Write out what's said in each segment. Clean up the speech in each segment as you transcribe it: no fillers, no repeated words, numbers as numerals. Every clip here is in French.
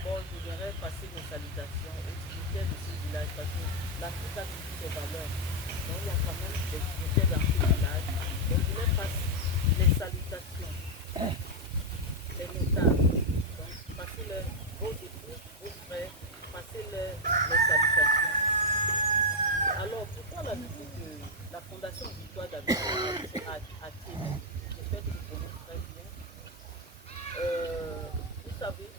d'abord, je voudrais passer mes salutations aux dignitaires de ce village parce que l'Afrique a toujours ses valeurs. Donc, il y a quand même des dignitaires dans ce village. Donc, je leur passe les salutations, les notables. Donc, passez-leur vos époux, vos frères, passez-leur les salutations. Alors, pourquoi la visite de la Fondation Victoire David à Tiémé? J'espère que vous connaissez très bien. Vous savez,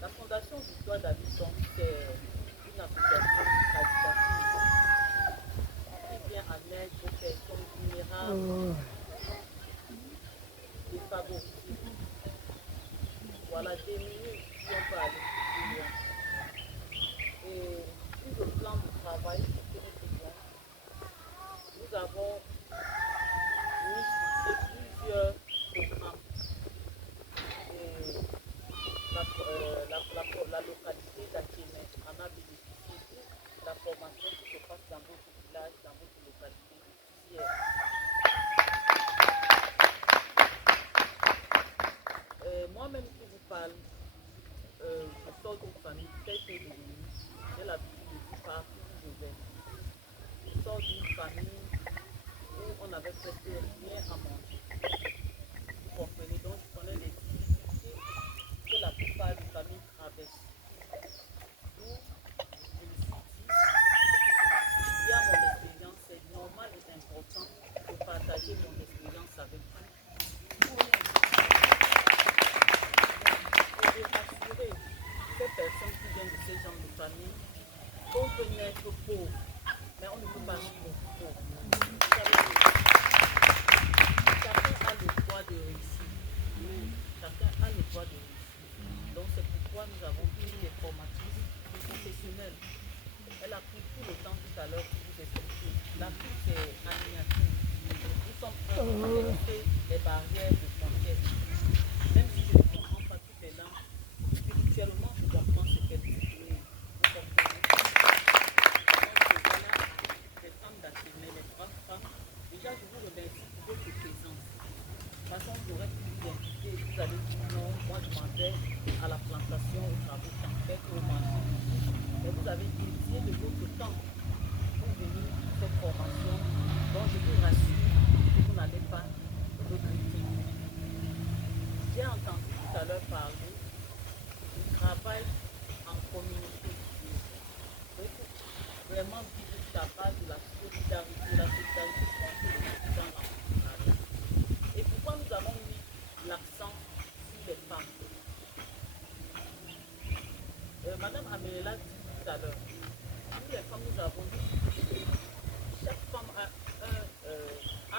la Fondation Victoire Davidson, c'est une association caritative qui vient en aide aux personnes vulnérables, défavorisées, voilà, démunies qui ont pas aller plus loin. Et sur le plan de travail que nous faisons, nous avons mis sur pied plusieurs programmes. Et la localité d'Atiémé en a bénéficié de la formation qui se passe dans votre village, dans votre localité hier. Moi-même qui vous parle, je sors d'une famille très peu éloignée. J'ai l'habitude de dire partout où je vais. Je sors d'une famille où on avait presque rien à manger. Vous comprenez? Donc je connais les difficultés que la plupart des familles traversent. D'où je me suis dit, via mon expérience, c'est normal et important de partager mon expérience avec vous. Et de rassurer ces personnes qui viennent de ce genre de famille qu'on peut naître pauvre, mais on ne peut pas vivre pauvre. Chacun a le droit de réussir. Chacun a le droit de réussir. Donc c'est pourquoi nous avons pris des formatrices professionnelles. Elle a pris tout le temps tout à l'heure pour vous expliquer. L'Afrique c'est en miniature. Nous sommes prêts à éviter les barrières de frontières. Même si je ne comprends pas toutes les langues, spirituellement je comprends ce qu'elle dit. Vous comprenez? Donc voilà, les femmes d'Atiémé, les braves femmes. Déjà je vous remercie pour votre présence. De toute façon, vous aurez pu vous inviter, vous allez dire non, moi je m'en vais à la plantation, aux travaux champêtres, au marché. Mais vous avez dédié de votre temps pour venir pour cette formation. Donc je vous rassure que vous n'allez pas regretter. J'ai entendu tout à l'heure parler du travail en communauté. Donc vraiment vivre ta base de la solidarité contre le dans l'entrepreneuriat. Et pourquoi nous avons mis l'accent sur les femmes? Madame Amélie dit tout à l'heure, nous les femmes, nous avons dit, chaque femme a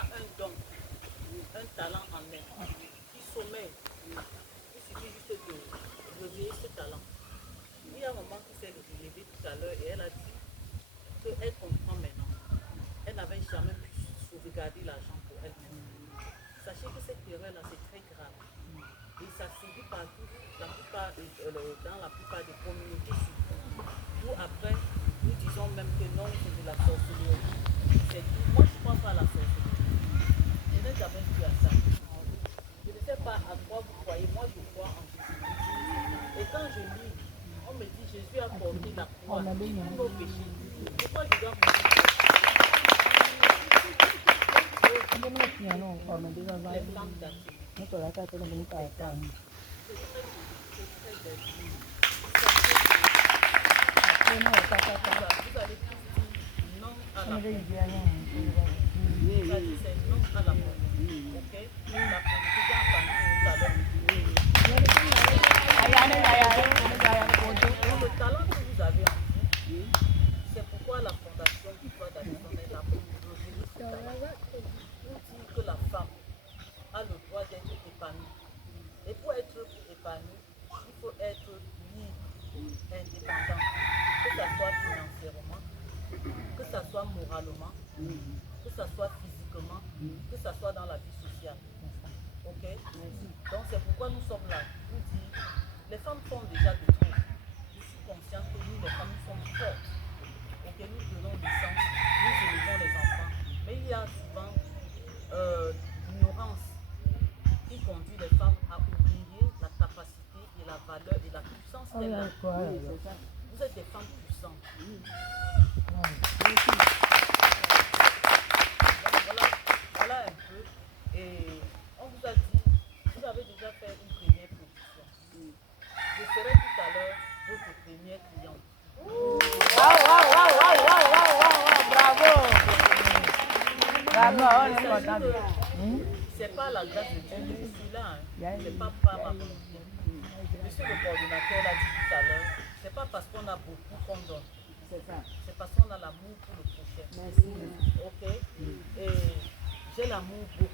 un don, un talent en elle, qui sommeille. Il suffit juste de réveiller ce talent. Il y a un moment qui s'est relevée tout à l'heure et elle a dit qu'elle comprend maintenant. Elle n'avait jamais pu sauvegarder l'argent pour elle. Sachez que cette erreur-là, c'est très grave. Et ça sévit partout, dans la plupart des communautés surtout. Où après, nous disons même que non, c'est de la sorcellerie. C'est tout. Moi, je ne crois pas à la sorcellerie. Je n'ai jamais cru à ça. Je ne sais pas à quoi vous croyez. Moi, je crois en Jésus. Et quand je lis, on me dit Jésus a porté la croix pour nos péchés. Pourquoi je dois mourir? Les femmes d'Atiémé. C'est très joli, c'est très belle. Vous allez tous dire non à la pauvreté. Vous allez dire c'est non à la pauvreté. Ok? La pauvreté, j'ai entendu tout à l'heure. Le talent que vous avez en vous, c'est pourquoi la Fondation Victoire Davidson est là pour révéler ce talent. Pour dire que la femme a le droit d'être épanouie. Et pour être épanouie, il faut être libre, indépendant, que ce soit financièrement, que ce soit moralement, que ce soit physiquement, que ce soit dans la vie sociale. Ok? Donc c'est pourquoi nous sommes là, pour dire, les femmes font déjà de tout. Je suis consciente que nous, les femmes, nous sommes fortes. Ok? Nous donnons naissance, nous élevons les enfants. Mais il y a souvent l'ignorance qui conduit les femmes à oublier la capacité et la valeur et la Stella. Vous êtes des femmes puissantes. Voilà un peu. Et on vous a dit, vous avez déjà fait une première production. Je serai tout à l'heure votre première cliente. Bravo! C'est pas la grâce de Dieu, je suis là. C'est pas par ma volonté. Monsieur le coordinateur l'a dit tout à l'heure, c'est pas parce qu'on a beaucoup qu'on donne. C'est parce qu'on a l'amour pour le prochain. Ok? Et j'ai l'amour beaucoup.